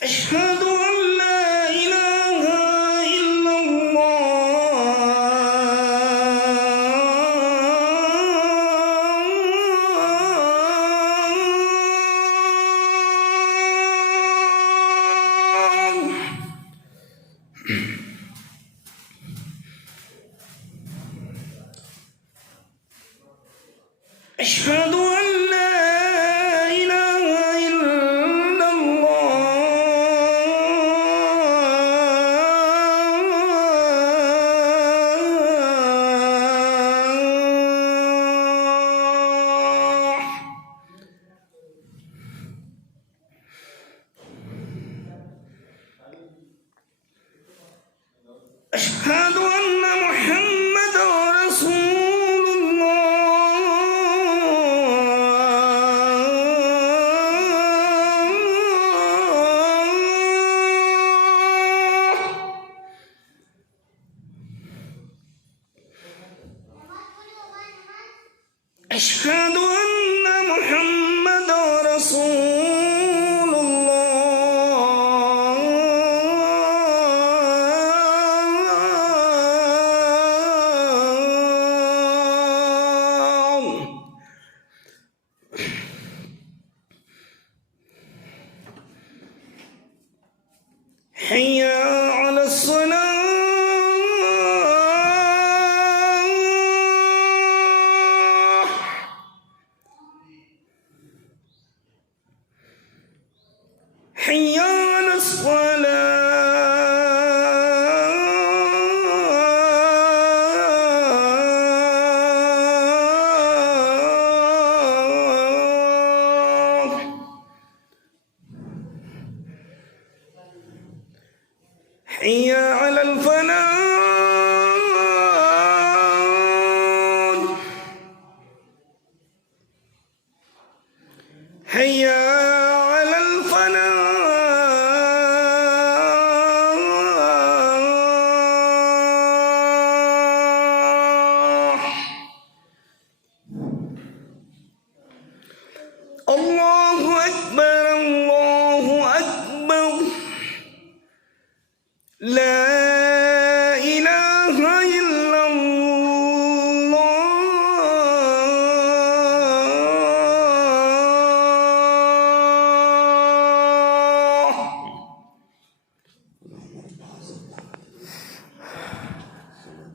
أشهد أن لا إله إلا الله أشهد أن لا إله إلا الله أشهد أن محمدا رسول أشهد أن محمدا رسول الله حي على الصلاة حي على الصلاة حي على الفلاح حي على الفلاح الله أكبر الله أكبر لا إله إلا الله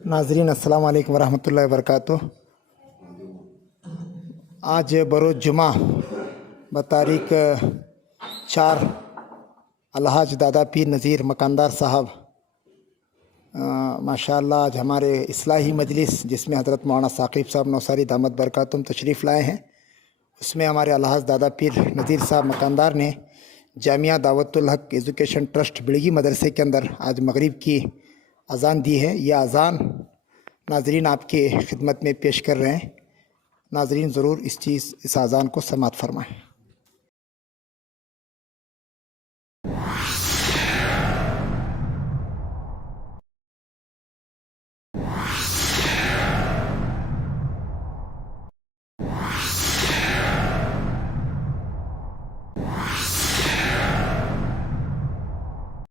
नाजरीन अस्सलाम वालेकुम वरहमतुल्लाहि वबरकातुह। आज बरोज़ जुमा बतारीख 4 अलहाज दादा पीर नज़ीर मकानदार साहब माशाअल्लाह आज हमारे इस्लाही मजलिस जिसमें हज़रत मौलाना साकिब साहब नौसारी दामत बरकातुम तशरीफ़ लाए हैं, उसमें हमारे अलहाज दादा पीर नज़ीर साहब मकानदार ने जामिया दावतुल हक एजुकेशन ट्रस्ट बिड़गी मदरसे के अंदर आज मगरिब की अज़ान दी है। यह अज़ान नाजरीन आपके खिदमत में पेश कर रहे हैं। नाजरीन ज़रूर इस अज़ान को समाअत फरमाएँ।